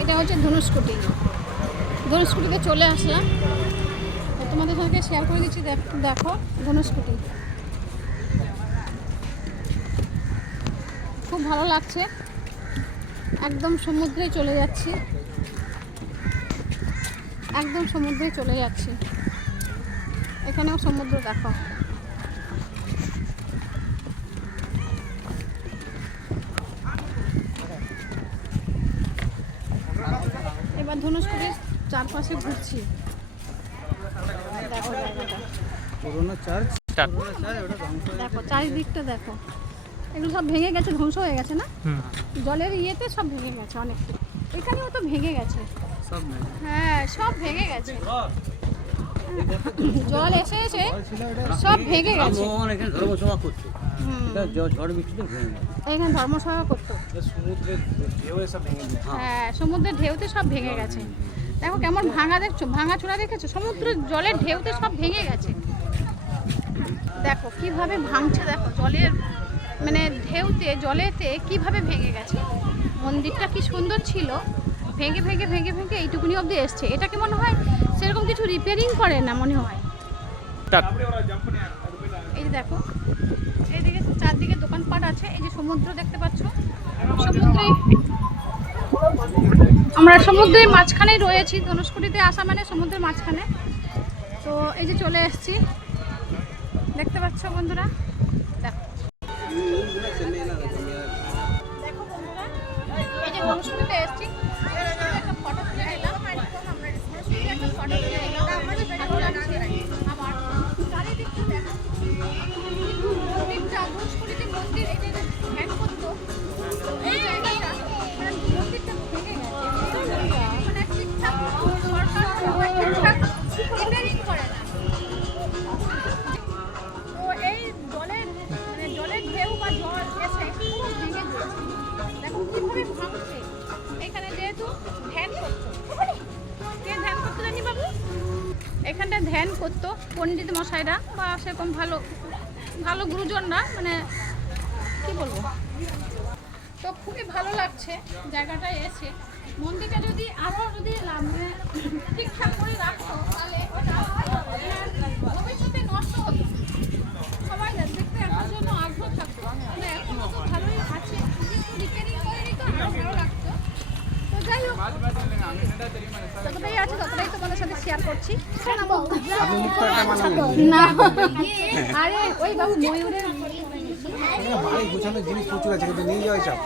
এটা হচ্ছে ধনুষ্কুটি। ধনুষ্কুটিতে চলে আসলাম, তোমাদের সঙ্গে শেয়ার করে দিচ্ছি। দেখো ধনুষ্কুটি, খুব ভালো লাগছে। একদম সমুদ্রে চলে যাচ্ছি, একদম সমুদ্রে চলে যাচ্ছি। এখানেও সমুদ্র দেখো। এবার ধনুষ্কুটির চারপাশে ঘুরছি। দেখো জায়গাটা, দেখো চারিদিকটা দেখো। এগুলো সব ভেঙে গেছে, ধ্বংস হয়ে গেছে না, জলের ইয়েতে সব ভেঙে গেছে অনেকটা। এখানেও তো ভেঙে গেছে, হ্যাঁ সব ভেঙে গেছে। জল এসে এসে সব ভেঙে গেছে। এখানে ধর্মসভা করতো, হ্যাঁ সমুদ্রের ঢেউতে সব ভেঙে গেছে। দেখো কেমন ভাঙা দেখছো, ভাঙা চূড়া দেখেছো, সমুদ্রের জলের ঢেউতে সব ভেঙে গেছে। দেখো কিভাবে ভাঙছে, দেখো জলের মানে ঢেউতে জলেতে কিভাবে ভেঙে গেছে। মন্দিরটা কি সুন্দর ছিল, ভেঙে ভেঙে ভেঙে ভেঙে এইটুকুনি অবধি এসছে। এটাকে মনে হয় সেরকম কিছু রিপেয়ারিং করে না মনে হয়। এই যে দেখো এইদিকে চারদিকে দোকানপাট আছে, এই যে সমুদ্র দেখতে পাচ্ছ। সমুদ্রে আমরা সমুদ্রের মাঝখানেই রয়েছি। ধনুষ্কুটিতে আসা মানে সমুদ্রের মাঝখানে। তো এই যে চলে এসেছি, দেখতে পাচ্ছ বন্ধুরা। দেখো দেখো বন্ধুরা, এই যে ধনুষ্কুটিতে এসেছি, একটা ফটো তুলে নিলাম। একটা ফটো তুলে নিলাম, ভালো লাগছে আমার। চারিদিকটা দেখো, মন্দিরটা ধনুষ্কুটিতে মন্দির, এই যে ধ্যান করতো এই জায়গাটা, মন্দিরটা ভেঙে গেছে। মানে ঠিকঠাক সরকার ঠিকঠাক রিপেয়ারিং করে না। তো এই জলের মানে জলের ঢেউ বা জল এসে পুরো ভেঙে দিয়েছে। দেখো কীভাবে ভাঙছে। এখানে যেহেতু ধ্যান করতো, কে ধ্যান করতো জানি বাবু, এখানটা ধ্যান করতো পণ্ডিত মশাইরা বা সেরকম ভালো ভালো গুরুজনরা, মানে কি বলবো। তো খুবই ভালো লাগছে জায়গাটায় এসে। মন্দিরটা যদি আরও যদি ঠিকঠাক করে রাখতো তাহলে ভবিষ্যতে নষ্ট হতো, সবাই দেখতে আসার জন্য আগ্রহ থাকতো। মানে এখন তো ভালোই আছে, রিপেয়ারিং করে নিত আরও ভালো লাগতো। তো যাই হোক, যতটাই আছে ততটাই তোমাদের সাথে শেয়ার করছি। না আরে ওই বাবু ময়ূরের জিনিস প্রচুর আছে, কিন্তু নিয়ে যাওয়া চাপ।